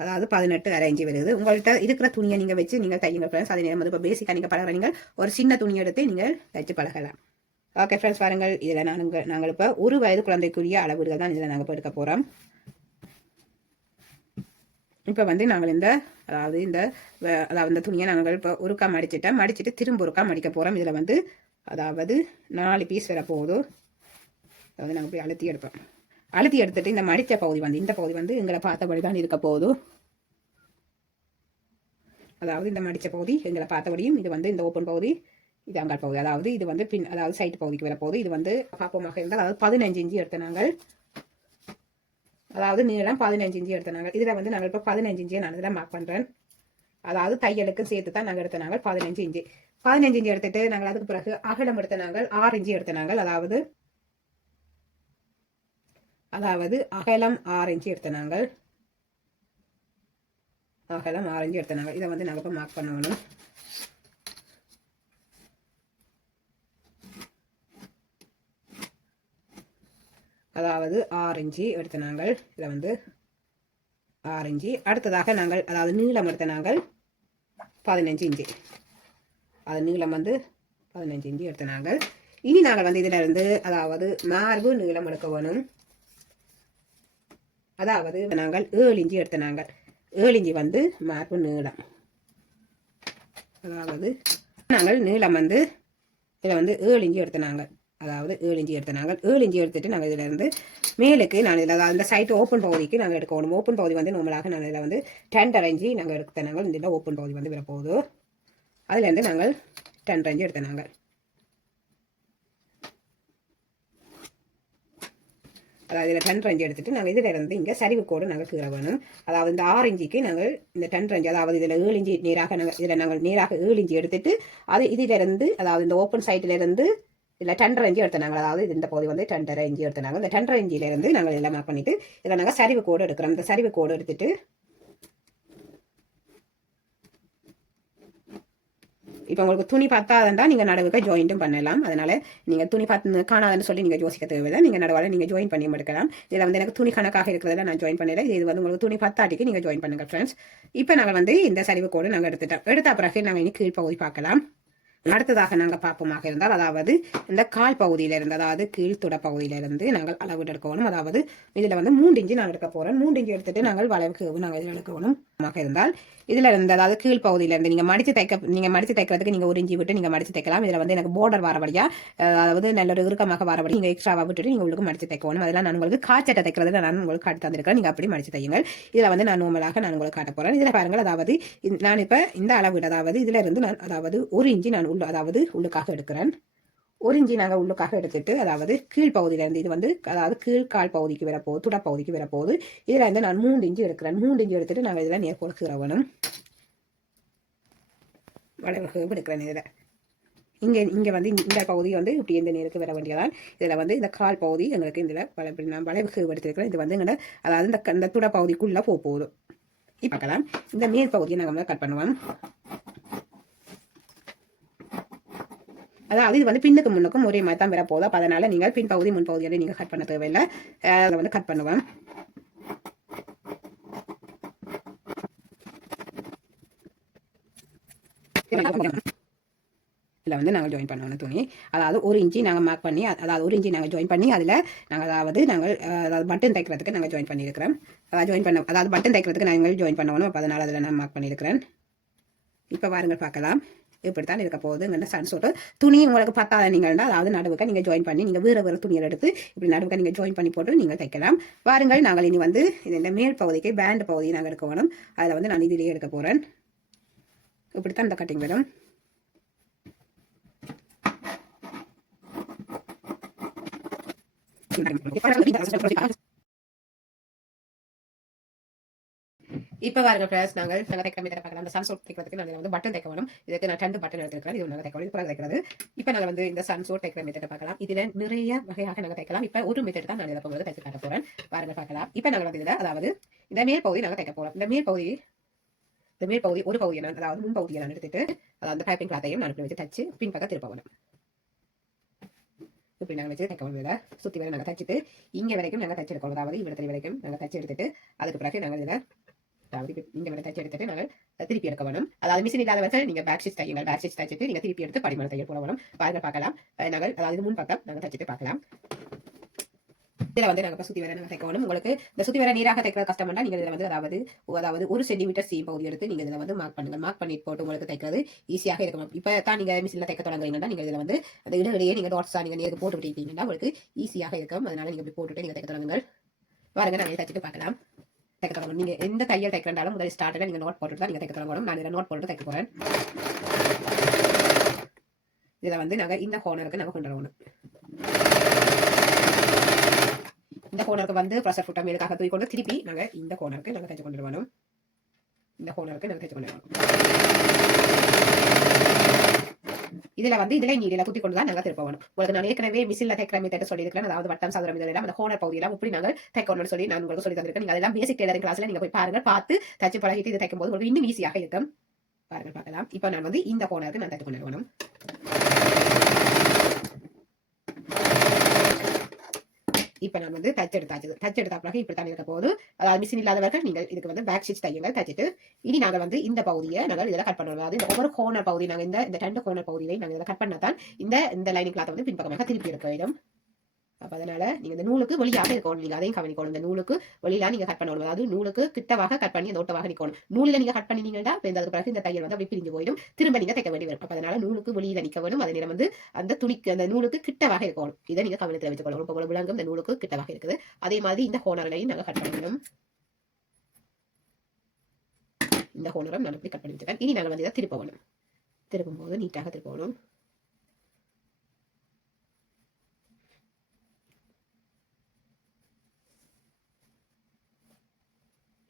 அதாவது பதினெட்டு அரேஞ்சு வருது. உங்கள்கிட்ட இருக்கிற துணியை நீங்கள் வச்சு நீங்கள் தையுங்க ஃப்ரெண்ட்ஸ் அதே நேரம் இப்போ பேசிக்காக நீங்கள் பழகிற நீங்கள் ஒரு சின்ன துணி எடுத்து நீங்கள் தைச்சு பழகலாம். ஓகே ஃப்ரெண்ட்ஸ் பாருங்கள். இதில் நாங்கள் நாங்கள் இப்போ ஒரு வயது குழந்தைக்குரிய அளவுகள் தான் இதில் நாங்கள் இப்போ எடுக்க போகிறோம் இப்போ வந்து நாங்கள் இந்த அதாவது இந்த அதாவது இந்த துணியை நாங்கள் இப்போ ஒருக்கா மடிச்சிட்டோம் மடிச்சிட்டு திரும்ப ஒருக்கா மடிக்க போகிறோம் இதில் வந்து அதாவது நாலு பீஸ் வர போகுது. அதாவது நாங்கள் போய் அழுத்தி எடுப்போம். அழுத்தி எடுத்துட்டு இந்த மடித்த பகுதி வந்து இந்த பகுதி வந்து எங்களை பார்த்தபடி தான் இருக்க போகுது. அதாவது இந்த மடித்த பகுதி எங்களை பார்த்தபடியும் இது வந்து இந்த ஓப்பன் பகுதி இது அங்கால் பகுதி. அதாவது இது வந்து பின் அதாவது சைட் பகுதிக்கு வர போகுது. இது வந்து பாப்பமாக இருந்தால் அதாவது பதினஞ்சு இஞ்சி எடுத்த நாங்கள். அதாவது நீளம் பதினஞ்சு இஞ்சி எடுத்த நாங்கள். இதில் வந்து நாங்கள் இப்போ பதினஞ்சு இஞ்சியை நான் இதில் மார்க் பண்ணுறேன் அதாவது தையலுக்கு சேர்த்து தான் நாங்கள் எடுத்த நாங்கள் பதினஞ்சு இஞ்சி பதினஞ்சு இஞ்சி எடுத்துட்டு நாங்கள் அதுக்கு பிறகு அகலம் எடுத்த நாங்கள் ஆறு இஞ்சி எடுத்த நாங்கள். அதாவது அதாவது அகலம் ஆறு எடுத்த நாங்கள் அகலம் ஆரஞ்சு எடுத்த நாங்கள் இதை வந்து நாங்கள் இப்போ மார்க் பண்ணணும். அதாவது ஆறு எடுத்த நாங்கள் இதை வந்து ஆறு அடுத்ததாக நாங்கள் அதாவது நீளம் எடுத்த நாங்கள் பதினஞ்சு இஞ்சி அது நீளம் வந்து பதினஞ்சு இஞ்சி எடுத்த நாங்கள் இனி நாங்கள் வந்து இதில் இருந்து அதாவது மார்பு நீளம் எடுக்க வேணும். அதாவது நாங்கள் ஏழு இஞ்சி எடுத்த நாங்கள். ஏழு இஞ்சி வந்து மார்பு நீளம். அதாவது நாங்கள் நீளம் வந்து இதில் வந்து ஏழு இஞ்சி எடுத்த நாங்கள். அதாவது ஏழு இஞ்சி எடுத்த நாங்கள். ஏழு இஞ்சி எடுத்துட்டு நாங்கள் இதில் இருந்து மேலுக்கு நான் இதில் அதாவது அந்த சைட்டு ஓப்பன் பகுதிக்கு நாங்கள் எடுக்கணும். ஓப்பன் பகுதி வந்து நம்மளாக நாங்கள் இதில் வந்து டென்டர் இஞ்சி நாங்கள் எடுத்த நாங்கள். இந்த ஓப்பன் பகுதி வந்து வரப்போகுது. அதுலேருந்து நாங்கள் டென் இஞ்சி எடுத்த நாங்கள். இதில் டென் ரஞ்சு எடுத்துட்டு நாங்கள் இதில் இருந்து இங்கே சரிவு கோடு நாங்கள் கீழே வேணும். அதாவது இந்த ஆறு இஞ்சிக்கு நாங்கள் இந்த டென் ரஞ்சு அதாவது இதில் ஏழு இஞ்சி நேராக நாங்கள் இதில் நாங்கள் நேராக ஏழு இஞ்சி எடுத்துட்டு அது இதிலிருந்து அதாவது இந்த ஓப்பன் சைட்டில் இருந்து இதில் டெண்டரை இஞ்சி எடுத்தனாங்க நாங்கள் அதாவது இது இந்த பகுதி வந்து டெண்டரை இஞ்சி எடுத்தனாங்க இந்த டெண்டரை இஞ்சியிலேருந்து நாங்கள் எல்லாம் பண்ணிவிட்டு இதில் நாங்கள் சரிவு கோடு எடுக்கிறோம். இந்த சரிவு கோடு எடுத்துட்டு இப்போ உங்களுக்கு துணி பத்தாதண்டா நீங்கள் நடுவுக்கு ஜாயிண்ட்டும் பண்ணலாம். அதனால் நீங்கள் துணி பார்த்து காணாதுன்னு சொல்லி நீங்கள் யோசிக்க தேவையில்லை. நீங்கள் நடுவில் நீங்கள் ஜாயின் பண்ணி எடுக்கலாம். இதில் வந்து எனக்கு துணி கணக்காக இருக்கிறதுல நான் ஜாயின் பண்ணல. இது வந்து உங்களுக்கு துணி பத்தாட்டிக்கு நீங்கள் ஜாயின் பண்ணுங்கள் ஃப்ரெண்ட்ஸ் இப்போ நாங்கள் வந்து இந்த சரிவு கோடு நாங்கள் எடுத்துட்டோம். எடுத்த பிறகு நாங்கள் இனி கீழ் பகுதி பார்க்கலாம். அடுத்ததாக நாங்கள் பார்ப்போமாக இருந்தால் அதாவது இந்த கால் பகுதியிலிருந்து அதாவது கீழ்த்துட பகுதியிலிருந்து நாங்கள் அளவு எடுக்கணும். அதாவது இதில் வந்து மூன்று இன்ச்சு நான் எடுக்க போகிறேன் மூன்று இன்ச்சு எடுத்துட்டு நாங்கள் வளைவுக்கு நாங்கள் இதில் எடுக்கணும். இருந்தால் இதில் இருந்து அதாவது கீழ் பகுதியிலேருந்து நீங்கள் மடித்து தைக்க நீங்கள் மடித்து தைக்கிறதுக்கு நீங்கள் ஒரு இஞ்சி விட்டு நீங்கள் மடித்து தைக்கலாம். இதில் வந்து எனக்கு போர்டர் வரபடியா அஹ், அதாவது நல்ல ஒரு இறுக்கமாக வரபடி நீங்கள் எக்ஸ்ட்ராவாக விட்டுட்டு நீங்கள் உங்களுக்கு மடித்து தைக்கணும். அதெல்லாம் நான் உங்களுக்கு காய்ச்சட்டை தைக்கிறது நான் உங்களுக்கு காட்டி தந்திருக்கிறேன். நீங்கள் அப்படி மடித்து தையுங்கள். இதில் வந்து நான் நோமலாக நான் உங்களுக்கு காட்ட போகிறேன் இதில் பாருங்கள் அதாவது நான் இப்போ இந்த அளவு அதாவது இதில் இருந்து நான் அதாவது ஒரு இஞ்சி நான் உள்ள அதாவது உள்ளுக்காக எடுக்கிறேன். ஒரு இஞ்சி நாங்கள் உள்ளுக்காக எடுத்துட்டு அதாவது கீழ்ப்பகுதியிலேருந்து இது வந்து அதாவது கீழ் கால் பகுதிக்கு வரப்போகுது துடப்பகுதிக்கு வரப்போகுது. இதில் வந்து நான் மூன்று இஞ்சி எடுக்கிறேன். மூன்று இஞ்சி எடுத்துட்டு நாங்கள் இதில் நேர் கொடுக்கிற வேணும் வளைவு எடுக்கிறேன் இதில். இங்கே இங்கே வந்து இந்த- பகுதி வந்து இப்படி இந்த நேருக்கு வர வேண்டியதான் இதில் வந்து இந்த கால் பகுதி எங்களுக்கு இதில் வளைவு நான் வளைவுக்கு எடுத்துருக்கிறேன். இது வந்து எங்களோட அதாவது இந்த இந்த துட பகுதிக்குள்ளே போக போகுது. இப்போ பார்க்கலாம் இந்த மேல் பகுதியை நாங்கள் வந்து கட் பண்ணுவோம். அதாவது இது வந்து பின்னுக்கு முன்னுக்கும் ஒரே மாதிரி தான் வரப்போகுது போதும் அதனால நீங்கள் பின் பகுதி முன் நீங்கள் கட் பண்ண தேவையில்லை. அதை வந்து கட் பண்ணுவேன் இதில் வந்து நாங்கள் ஜாயின் பண்ணணும் துணி. அதாவது ஒரு இன்ச்சி நாங்கள் மார்க் பண்ணி அதாவது ஒரு இன்ச்சி நாங்கள் ஜாயின் பண்ணி அதில் நாங்கள் அதாவது நாங்கள் அதாவது பட்டன் தைக்கிறதுக்கு நாங்கள் ஜாயின் பண்ணியிருக்கிறோம். அதாவது ஜாயின் பண்ண அதாவது பட்டன் தைக்கிறதுக்கு நாங்கள் ஜாயின் பண்ணணும். அப்போ அதனால் அதில் நான் மார்க் பண்ணியிருக்கிறேன். இப்போ பாருங்கள் பார்க்கலாம். இப்படித்தான் இருக்க போகுதுங்கிற சன் சொல்லிட்டு துணி உங்களுக்கு பத்தாத நீங்கள்னா அதாவது நடுவுக்க நீங்கள் ஜாயின் பண்ணி நீங்கள் வேறு வேறு துணியை எடுத்து இப்படி நடுவுக்க நீங்கள் ஜாயின் பண்ணி போட்டு நீங்கள் தைக்கலாம். பாருங்கள் நாங்கள் இனி வந்து இந்த மேல் பகுதிக்கு பேண்ட் பகுதி நாங்கள் எடுக்க வேணும் அதில் வந்து நான் இதிலேயே எடுக்க போகிறேன் இப்படித்தான் இந்த கட்டிங் வரும். இப்போ பாருங்க ஃப்ரெண்ட்ஸ் நாங்கள் நாங்கள் தைக்கிற மீதம் பார்க்கலாம். அந்த சன்சோட் தைக்கிறதுக்கு நாங்கள் வந்து பட்டன் தைக்க வேணும் இதுக்கு நான் ரெண்டு பட்டன் எடுத்துருக்கிறேன். இது நாங்கள் தைக்கணும் இப்போ தைக்கிறது. இப்போ நாங்கள் வந்து இந்த சன்சோட் தைக்கிற மெத்தடை பார்க்கலாம். இதில் நிறைய வகையாக நாங்கள் தைக்கலாம். இப்போ ஒரு மெத்தட் தான் நான் இதில் போகிறது தைச்சு காட்ட போகிறேன் பாருங்க பார்க்கலாம். இப்போ நாங்கள் வந்து இதில் அதாவது இந்த மேல் பகுதி நாங்கள் தைக்க போகிறோம் இந்த மேல் பகுதி இந்த மேல் பகுதி ஒரு பகுதியை நான் அதாவது முன் பகுதியை நான் எடுத்துட்டு அதாவது அந்த பைப்பிங் கிளாத்தையும் நான் இப்படி வச்சு தச்சு பின் பக்கம் திருப்ப வேணும் இப்படி நாங்கள் வச்சு தைக்க வேண்டியதில்லை சுற்றி வரை நாங்கள் தைச்சிட்டு இங்கே வரைக்கும் நாங்கள் தச்சு எடுக்கணும். அதாவது இவ்வளோ வரைக்கும் நாங்கள் தச்சு எடுத்துட்டு அதுக்கு பிறகு நாங்கள் இதில் அதாவது இந்த மாதிரி தச்சு எடுத்துட்டு நாங்கள் திருப்பி எடுக்க வேணும். அதாவது மிஷின் இல்லாதவர்கள் நீங்கள் பேக் ஸ்டிச் தையுங்கள் பேக் தச்சுட்டு நீங்கள் திருப்பி எடுத்து படிமலை தையல் போட வேணும். பாருங்க பார்க்கலாம். நாங்கள் அதாவது முன் பக்கம் நாங்கள் தச்சுட்டு பார்க்கலாம். இதில் வந்து நாங்கள் சுற்றி வர நாங்கள் தைக்கணும் உங்களுக்கு இந்த சுற்றி வர நீராக தைக்கிறது கஷ்டம்னா நீங்கள் இதில் வந்து அதாவது அதாவது ஒரு சென்டிமீட்டர் சி பகுதி எடுத்து நீங்கள் இதில் வந்து மார்க் பண்ணுங்க. மார்க் பண்ணிட்டு போட்டு உங்களுக்கு தைக்கிறது ஈஸியாக இருக்கும். இப்போ தான் நீங்கள் மிஷினில் தைக்க தொடங்குறீங்கன்னா நீங்கள் இதில் வந்து அந்த இடையிலேயே நீங்கள் டாட்ஸாக நீங்கள் நேருக்கு போட்டு விட்டீங்கன்னா உங்களுக்கு ஈஸியாக இருக்கும். அதனால நீங்கள் இப்படி போட்டுட்டு நீங்கள் தைக்க தொடங்குங்கள். பாருங்க நாங்கள் தைச்சிட்டு பார்க்கலாம். தைக்க தொடங்கணும் நீங்கள் எந்த தையல் தைக்கிறனாலும் முதல் ஸ்டார்டில் நீங்கள் நோட் போட்டுட்டு தான் நீங்கள் தைக்க தொடங்கணும் நான் இதில் நோட் போட்டு தைக்க போகிறேன் இதில் வந்து நாங்கள் இந்த ஹோனருக்கு நாங்கள் கொண்டு வரணும். இந்த கோனருக்கு வந்து ப்ரெஷர் ஃபுட்டா மேலுக்காக தூக்கி கொண்டு திருப்பி நாங்கள் இந்த கோனருக்கு நாங்கள் தைச்சு கொண்டு வரணும். இந்த கோனருக்கு நாங்கள் தைச்சு கொண்டு வரணும். இதுல வந்து இதுல நீடில குத்தி கொண்டு தான் நாங்கள் திருப்ப வேணும். உங்களுக்கு நான் ஏற்கனவே மிஷினில் தைக்கிற மெத்தட் சொல்லியிருக்கிறேன். அதாவது வட்டம் சதுரம் இதெல்லாம் அந்த கோனர் பகுதியெல்லாம் இப்படி நாங்கள் தைக்கணும்னு சொல்லி நான் உங்களுக்கு சொல்லி தந்திருக்கேன். நீங்க அதெல்லாம் பேசிக் டெய்லரிங் கிளாஸ்ல நீங்க போய் பாருங்க பார்த்து தச்சு பழகிட்டு இது தைக்கும் போது உங்களுக்கு இன்னும் ஈஸியாக இருக்கும். பாருங்க பார்க்கலாம். இப்போ நான் வந்து இந்த ஹோனருக்கு நான் தைத்து கொண்டு வரணும் இப்போ நான் வந்து தச்சு எடுத்தாச்சு தச்சு எடுத்த பிறகு இப்படி தான் இருக்க போது அதாவது மிஷின் இல்லாதவர்கள் நீங்கள் இதுக்கு வந்து பேக் ஸ்டிச் தையுங்கள் தச்சுட்டு இனி நாங்கள் வந்து இந்த பகுதியை நாங்கள் இதில் கட் பண்ணுவோம். அதாவது ஒவ்வொரு கோனர் பகுதி நாங்கள் இந்த இந்த ரெண்டு கோனர் பகுதியை நாங்கள் இதில் கட் பண்ணால் தான் இந்த இந்த லைனிங் கிளாத்தை வந்து பின்பக்கமாக திருப்பி இருக்க வேண்டும் அப்போ அதனால நீங்கள் இந்த நூலுக்கு வெளியாக இருக்கணும் நீங்கள் அதையும் கவனிக்கணும். இந்த நூலுக்கு வெளியில நீங்கள் கட் பண்ணணும். அதாவது நூலுக்கு கிட்டவாக கட் பண்ணி அந்த ஓட்டவாக நிற்கணும் நூலில் நீங்கள் கட் பண்ணினீங்கன்னா இப்போ இந்த அதுக்கு பிறகு இந்த தையல் வந்து அப்படி பிரிஞ்சு போயிடும். திரும்ப நீங்கள் தைக்க வேண்டி வரும். அப்போ அதனால் நூலுக்கு வெளியில் நிற்க வேணும். அதே நேரம் வந்து அந்த துணிக்கு அந்த நூலுக்கு கிட்டவாக இருக்கணும். இதை நீங்கள் கவனத்தில் வச்சுக்கணும். இப்போ விளங்கும் இந்த நூலுக்கு கிட்டவாக இருக்குது. அதே மாதிரி இந்த ஹோனர்களையும் நாங்கள் கட் பண்ணணும் இந்த ஹோனரம் நான் அப்படி கட் பண்ணி வச்சுருக்கேன். இனி நாங்கள் வந்து இதை திருப்ப வேணும். திருப்பும் போது நீட்டாக திருப்ப வேணும்.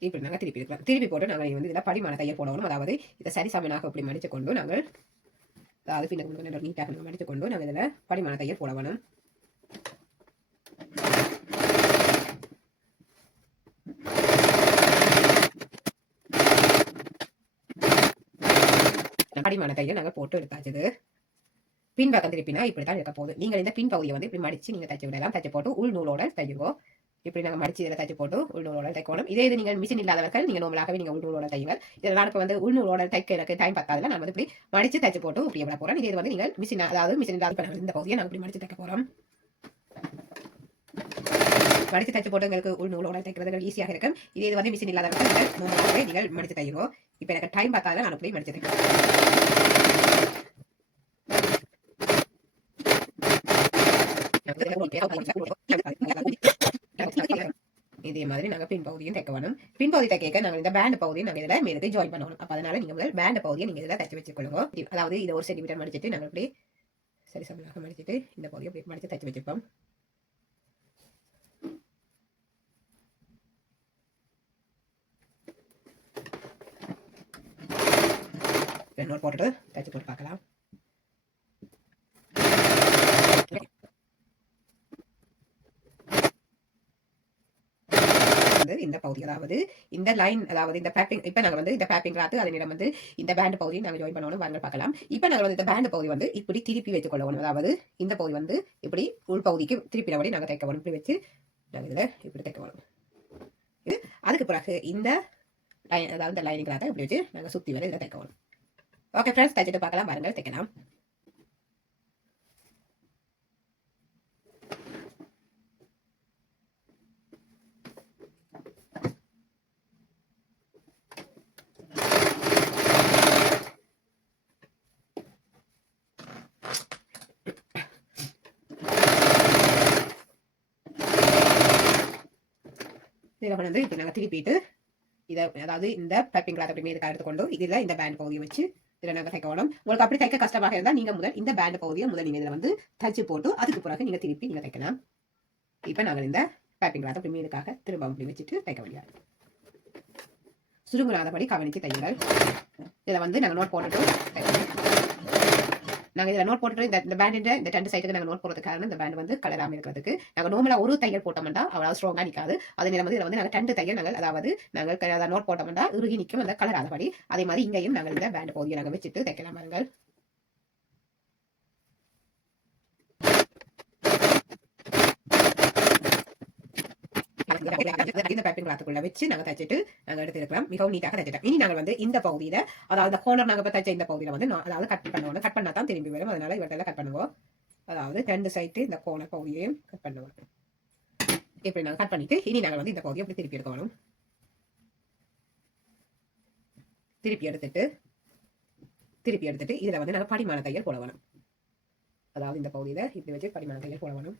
இப்படி நாங்கள் திருப்பி இருக்கலாம். திருப்பி போட்டு நாங்கள் வந்து இதில் படிமான தையல் போடணும். அதாவது இதை சரி சமனாக இப்படி மடித்து கொண்டு நாங்கள் அதாவது பின்ன கொஞ்சம் நீட்டாக நாங்கள் மடித்து கொண்டு நாங்கள் இதில் படிமான தையல் போட வேணும் படிமான தையல் நாங்கள் போட்டு எடுத்தாச்சுது. பின்பக்கம் திருப்பினா இப்படி தான் இருக்க போகுது. நீங்கள் இந்த பின் பகுதியை வந்து இப்படி மடித்து நீங்கள் தைச்சு விடலாம் தைச்சு போட்டு உள் நூலோட தையுங்கோ. இப்படி நாங்கள் மடிச்சு இதில் தைச்சு போட்டு உள்நூலோட தைக்கணும் இதே இது நீங்கள் மிஷின் இல்லாதவர்கள் நீங்கள் நார்மலாகவே நீங்கள் உள்நூலோட தையுங்கள் இதில் நான் இப்போ வந்து உள்நூலோட தைக்க எனக்கு டைம் பத்தாதுல நான் வந்து இப்படி மடிச்சு தைச்சு போட்டு இப்படி எவ்வளோ போகிறோம் இதே இது வந்து நீங்கள் மிஷின் அதாவது மிஷின் இல்லாத இப்போ இந்த பகுதியை நாங்கள் இப்படி மடிச்சு தைக்க போகிறோம் மடிச்சு தைச்சு போட்டு உங்களுக்கு உள்நூலோட தைக்கிறது ஈஸியாக இருக்கும். இதே இது வந்து மிஷின் இல்லாதவர்கள் நீங்கள் நூலாகவே நீங்கள் மடிச்சு தைக்கிறோம் இப்போ எனக்கு டைம் பார்த்தாலும் நான் அப்படி மடிச்சு தைக்கிறேன். இதே மாதிரி நாங்கள் பின்பகுதியும் தைக்க வேணும். பின் தைக்க நாங்கள் இந்த பேண்ட் பகுதியும் நாங்கள் இதில் மேலே ஜாயின் பண்ணணும். அப்போ அதனால் நீங்கள் முதல் பேண்ட் பகுதியை நீங்கள் இதில் தைச்சி வச்சுக்கொள்ளுங்க. அதாவது இதை ஒரு சென்டிமீட்டர் மடிச்சிட்டு நாங்கள் இப்படி சரி சமனாக மடிச்சிட்டு இந்த பகுதியை இப்படி மடித்து தைச்சி வச்சுப்போம் ரெண்டு போட்டுட்டு தைச்சு போட்டு பார்க்கலாம். வந்து இந்த பகுதி. அதாவது இந்த லைன் அதாவது இந்த பேப்பிங் இப்போ நாங்கள் வந்து இந்த பேப்பிங் கிளாத்து அதனிடம் வந்து இந்த பேண்ட் பகுதியை நாங்கள் ஜாயின் பண்ணணும் வாங்க பார்க்கலாம். இப்போ நாங்கள் வந்து இந்த பேண்ட் பகுதி வந்து இப்படி திருப்பி வைத்துக் கொள்ளணும் அதாவது இந்த பகுதி வந்து இப்படி உள் பகுதிக்கு திருப்பினபடி நாங்கள் தைக்க வேணும் இப்படி வச்சு நாங்கள் இதில் இப்படி தைக்க வேணும் இது அதுக்கு பிறகு இந்த லைன் அதாவது இந்த லைனிங் கிளாத்தை இப்படி வச்சு நாங்கள் சுற்றி வர இதில் தைக்க வேணும் ஓகே ஃப்ரெண்ட்ஸ் தைச்சிட்டு பார்க்கலாம் பாருங்கள் தைக்கலாம். இதை கொண்டு வந்து இப்போ நாங்கள் திருப்பிட்டு இதை அதாவது இந்த பேப்பிங் கிளாத் அப்படி இதுக்காக எடுத்துக்கொண்டு இதில் இந்த பேண்ட் பகுதியை வச்சு இதில் நாங்கள் தைக்க வேணும் உங்களுக்கு அப்படி தைக்க கஷ்டமாக இருந்தால் நீங்கள் முதல் இந்த பேண்ட் பகுதியை முதல் நீங்கள் இதில் வந்து தச்சு போட்டு அதுக்கு பிறகு நீங்கள் திருப்பி நீங்கள் தைக்கலாம். இப்போ நாங்கள் இந்த பேப்பிங் கிளாத் அப்படி இதுக்காக திரும்ப அப்படி வச்சுட்டு தைக்க முடியாது சுருங்குறாதபடி கவனித்து தையுங்கள். இதை வந்து நாங்கள் நோட் போட்டுட்டு நாங்கள் இதில் நோட் போட்டுட்டு இந்த இந்த பேண்ட் இந்த ரெண்டு சைடுக்கு நாங்கள் நோட் போடுறதுக்கு காரணம் இந்த பேண்ட் வந்து கலராமல் இருக்கிறதுக்கு. நாங்கள் நார்மலாக ஒரு தையல் போட்டோம்னா அவ்வளோ ஸ்ட்ராங்காக நிற்காது அதே நேரம் வந்து இதில் வந்து நாங்கள் ரெண்டு தையல் நாங்கள் அதாவது நாங்கள் அதை நோட் போட்டோம்னா உருகி நிற்கும் அந்த கலர் ஆதபடி அதே மாதிரி இங்கேயும் நாங்கள் இந்த பேண்ட் பகுதியை நாங்கள் வச்சுட்டு தைக்கலாம் பாருங்கள். இந்த பேப்பிங் கிளாத்துக்குள்ள வச்சு நாங்கள் தைச்சிட்டு நாங்கள் எடுத்துருக்கலாம் மிகவும் நீட்டாக தைச்சிட்டோம். இனி நாங்கள் வந்து இந்த பகுதியில அதாவது கோனர் நாங்கள் இப்போ தைச்ச இந்த பகுதியில் வந்து அதாவது கட் பண்ணுவோம் கட் பண்ணா தான் திரும்பி வரும். அதனால இவர்கிட்ட கட் பண்ணுவோம். அதாவது ரெண்டு சைட்டு இந்த கோனர் பகுதியையும் கட் பண்ணுவோம். இப்படி நாங்கள் கட் பண்ணிட்டு இனி நாங்கள் வந்து இந்த பகுதியை அப்படி திருப்பி எடுக்கணும். திருப்பி எடுத்துட்டு திருப்பி எடுத்துட்டு இதில் வந்து நாங்கள் படிமான தையல் போடணும். அதாவது இந்த பகுதியில் இப்படி வச்சு படிமான தையல் போடணும்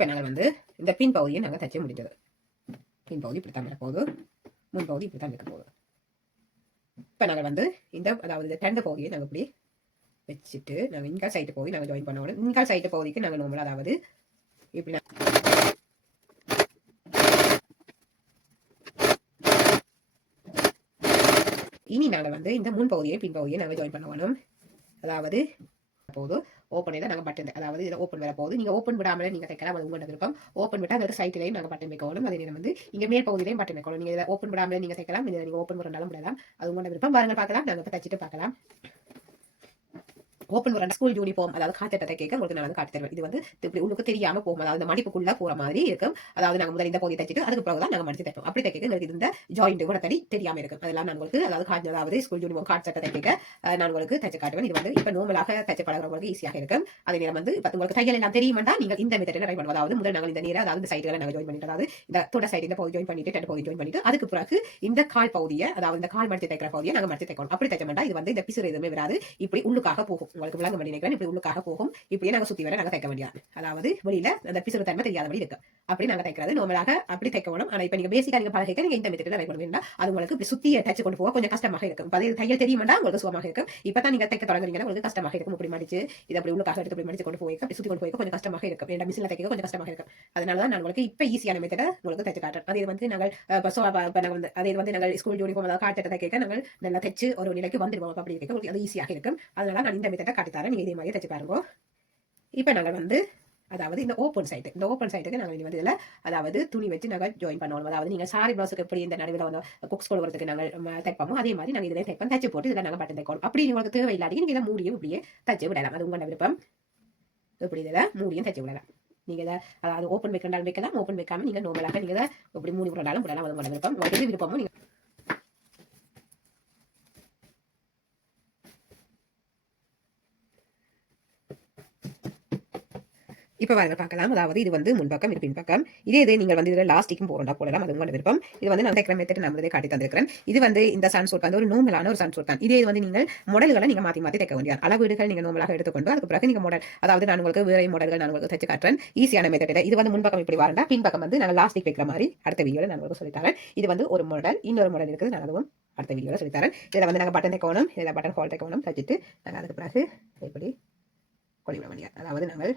வேணும் வந்து இந்த பின் பகுதியை நாங்கள் தைச்ச முடிஞ்சது? பின் பகுதி இப்படி தான் இருக்க போகுது. முன் பகுதி இப்படி தான் இருக்க போகுது. இப்போ நாங்கள் வந்து இந்த அதாவது இந்த ரெண்டு பகுதியை நாங்கள் இப்படி வச்சுட்டு நாங்கள் இன்கால் சைட்டு பகுதி நாங்கள் ஜாயின் பண்ணணும் இன்கால் சைட்டு பகுதிக்கு நாங்கள் நோம்பல் அதாவது இப்படி இனி நாங்கள் வந்து இந்த முன் பகுதியை பின் பகுதியை நாங்கள் ஜாயின் பண்ணணும். அதாவது போதும் ஓப்பன் தான் நாங்கள் பட்டன் அதாவது இதை ஓப்பன் வர போகுது நீங்கள் ஓப்பன் விடாமலே நீங்கள் தைக்கலாம் அது உங்களோட விருப்பம். ஓப்பன் விட்டால் அதோட சைட்லையும் நாங்கள் பட்டன் வைக்கணும். அதே நேரம் வந்து இங்கே மேல் பகுதியிலையும் பட்டன் வைக்கணும். நீங்கள் இதை ஓப்பன் விடாமலே நீங்கள் தைக்கலாம் இதை நீங்கள் ஓப்பன் விடனாலும் விடலாம். அது உங்களோட விருப்பம். பாருங்கள் பார்க்கலாம். நாங்கள் இப்போ தைச்சிட்டு பார்க்கலாம். ஓப்பன் வர ஸ்கூல் யூனிஃபார்ம் அதாவது காத்தட்டத்தை கேட்க உங்களுக்கு நான் வந்து காட்டி தருவேன். இது வந்து இப்படி உங்களுக்கு தெரியாம போகும். அதாவது இந்த மடிப்புக்குள்ள போற மாதிரி இருக்கும். அதாவது நாங்க முதல் இந்த பகுதியை தைச்சிட்டு அதுக்கு பிறகு தான் நாங்க மடிச்சு தைப்போம் அப்படி தைக்க எங்களுக்கு இந்த ஜாயிண்ட் கூட தடி தெரியாம இருக்கும். அதெல்லாம் நான் உங்களுக்கு அதாவது காஞ்ச அதாவது ஸ்கூல் யூனிஃபார்ம் காட் சட்டை நான் உங்களுக்கு தைச்சு காட்டுவேன். இது வந்து இப்ப நோமலாக தைச்சு பழகிறவங்களுக்கு ஈஸியாக இருக்கும். அதே நேரம் வந்து இப்ப உங்களுக்கு தையல் எல்லாம் தெரியுமாண்டா நீங்கள் இந்த மெத்தடில் ட்ரை பண்ணுவோம். அதாவது முதல் நாங்கள் இந்த நேரம் அதாவது இந்த சைடுகளை நாங்கள் ஜாயின் பண்ணிட்டு அதாவது இந்த தொட சைடு இந்த பகுதி ஜாயின் பண்ணிட்டு ரெண்டு பகுதி ஜாயின் பண்ணிட்டு அதுக்கு பிறகு இந்த கால் பகுதியை அதாவது இந்த கால் மடிச்சு தைக்கிற பகுதியை நாங்கள் மடிச்சு தைக்கணும். அப்படி தைக்க மாட்டா இது வந்து இந்த பிசுறு எதுவுமே வராது. இப்படி உள்ளுக்காக போகும். உங்களுக்கு விளங்க பண்ணி நினைக்கிறேன். இப்படி உள்ளுக்காக போகும். இப்படியே நாங்கள் சுத்தி வர நாங்கள் தைக்க வேண்டியது அதாவது வெளியில அந்த பிசுறு தன்மை தெரியாதபடி இருக்கு. அப்படி நாங்கள் தைக்கிறது நார்மலாக அப்படி தைக்க வேணும். ஆனா இப்ப நீங்க பேசிக்கா நீங்க பழகிக்க நீங்க இந்த மெத்தடில் ட்ரை வேண்டாம் அது உங்களுக்கு இப்படி சுத்தி டச் கொண்டு போக கொஞ்சம் கஷ்டமாக இருக்கும். இப்ப அது தையல் தெரியுமாண்டா உங்களுக்கு சுகமாக இருக்கும். இப்பதான் நீங்க தைக்க தொடங்குறீங்கன்னா உங்களுக்கு கஷ்டமாக இருக்கும். இப்படி மடிச்சு இது அப்படி உள்ளுக்காக எடுத்து இப்படி மடிச்சு கொண்டு போய் அப்படி சுத்தி கொண்டு போய் கொஞ்சம் கஷ்டமாக இருக்கும். ஏன்னா மிஷினில் தைக்க கொஞ்சம் கஷ்டமாக இருக்கும். அதனால தான் நான் உங்களுக்கு இப்ப ஈஸியான மெத்தடை உங்களுக்கு தைச்சு காட்டுறேன். அதே வந்து நாங்கள் அஹ், நாங்கள் வந்து அதே வந்து நாங்கள் ஸ்கூல் யூனிஃபார்ம் அதாவது காட்டு தைக்க நாங்கள் நல்லா தைச்சு ஒரு நிலைக்கு வந்துடுவோம். அப்படி இருக்க உங்களுக்கு அது ஈஸியாக இருக்கும். அதனால நான் இந்த மெத்தடை கிட்டத்தட்ட தரேன். இதே மாதிரி தைச்சு பாருங்க. இப்போ நாங்கள் வந்து அதாவது இந்த ஓப்பன் சைட்டு இந்த ஓப்பன் சைட்டுக்கு நாங்கள் இனி வந்து இதில் அதாவது துணி வச்சு நாங்கள் ஜாயின் பண்ணுவோம் அதாவது நீங்கள் சாரி ப்ளவுஸுக்கு எப்படி இந்த நடுவில் வந்து குக்ஸ் கொடுக்குறதுக்கு நாங்கள் தைப்போமோ அதே மாதிரி நாங்கள் இதில் தைப்போம். தைச்சு போட்டு இதில் நாங்கள் பட்டன் தைக்கணும். அப்படி உங்களுக்கு தேவையில்லாட்டி நீங்கள் இதை மூடியும் இப்படியே தைச்சு விடலாம். அது உங்களோட விருப்பம். இப்படி இதில் மூடியும் தைச்சு விடலாம். நீங்கள் இதை அதாவது ஓப்பன் வைக்கண்டாலும் வைக்கலாம் ஓப்பன் வைக்காம நீங்கள் நோமலாக நீங்கள் இதை இப்படி மூடி விடலாம் விடலாம். அது உங்களோட விருப்பம். உங்களுக்கு விருப்பமும் நீங்கள் இப்போ வாங்க பார்க்கலாம். அதாவது இது வந்து முன்பக்கம் இது பின்பக்கம். இதே இது நீங்கள் வந்து இதில் லாஸ்டிக்கும் போகிறோம் போடலாம் அது உங்களோட விருப்பம். இது வந்து நான் தைக்கிற மெத்தட் நம்மளதே காட்டி தந்திருக்கிறேன். இது வந்து இந்த சன் சூட் வந்து ஒரு நோமலான ஒரு சன் சூட் தான். இதே இது வந்து நீங்கள் மாடல்களை நீங்கள் மாற்றி மாற்றி தைக்க வேண்டிய அளவீடுகள் நீங்கள் நோமலாக எடுத்துக்கொண்டு அதுக்கு பிறகு நீங்கள் மாடல் அதாவது நான் உங்களுக்கு வேறு மாடல்கள் நான் உங்களுக்கு தைச்சு காட்டுறேன். ஈஸியான மெத்தட் இது. வந்து முன்பக்கம் இப்படி வரண்டா பின்பக்கம் வந்து நாங்கள் லாஸ்டிக் வைக்கிற மாதிரி அடுத்த வீடியோவில் நான் உங்களுக்கு சொல்லித்தரேன். இது வந்து ஒரு மாடல் இன்னொரு மாடல் இருக்குது. நான் அதுவும் அடுத்த வீடியோவில் சொல்லித்தரேன். இதில் வந்து நாங்கள் பட்டன் தைக்கணும். இதில் பட்டன் ஹோல் தைக்கணும். தைச்சிட்டு நாங்கள் அதுக்கு பிறகு இப்படி கொடிவிட முடியாது அதாவது நாங்கள்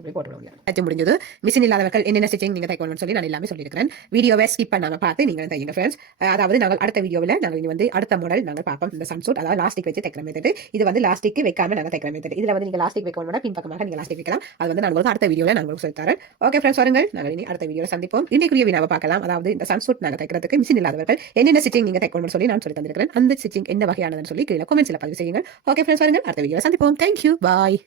இப்படி போட்டு தைச்சு முடிஞ்சது. மிஷின் இல்லாதவர்கள் என்னென்ன ஸ்டிச்சிங் நீங்கள் தைக்கணும்னு சொல்லி நான் எல்லாமே சொல்லியிருக்கிறேன். வீடியோவை ஸ்கிப் பண்ணாம பார்த்து நீங்கள் தைங்க ஃப்ரெண்ட்ஸ் அதாவது நாங்கள் அடுத்த வீடியோவில் நாங்கள் இனி வந்து அடுத்த மாடல் நாங்கள் பார்ப்போம். இந்த சன்சூட் அதாவது லாஸ்டிக் வச்சு தைக்கிற மெத்தட் இது வந்து லாஸ்டிக் வைக்காம நாங்கள் தைக்கிற மெத்தட் இதில் வந்து நீங்கள் லாஸ்டிக் வைக்கணும்னா பின்பக்கமாக நீங்கள் லாஸ்டிக் வைக்கலாம். அது வந்து நான் உங்களுக்கு அடுத்த வீடியோவில் நான் உங்களுக்கு சொல்லித்தரேன் ஓகே ஃப்ரெண்ட்ஸ் வருங்கள். நாங்கள் இனி அடுத்த வீடியோவில் சந்திப்போம். இன்றைக்குரிய வினாவை பார்க்கலாம். அதாவது இந்த சன்சூட் நாங்கள் தைக்கிறதுக்கு மிஷின் இல்லாதவர்கள் என்னென்ன ஸ்டிச்சிங் நீங்கள் தைக்கணும்னு சொல்லி நான் சொல்லி தந்திருக்கிறேன். அந்த ஸ்டிச்சிங் என்ன வகையானதுன்னு சொல்லி கீழே கமெண்ட்ஸில் பதிவு செய்யுங்கள். ஓகே ஃப்ரெண்ட்ஸ் வருங்கள். அடுத்த வீடியோவில் சந்திப்போம். Thank you bye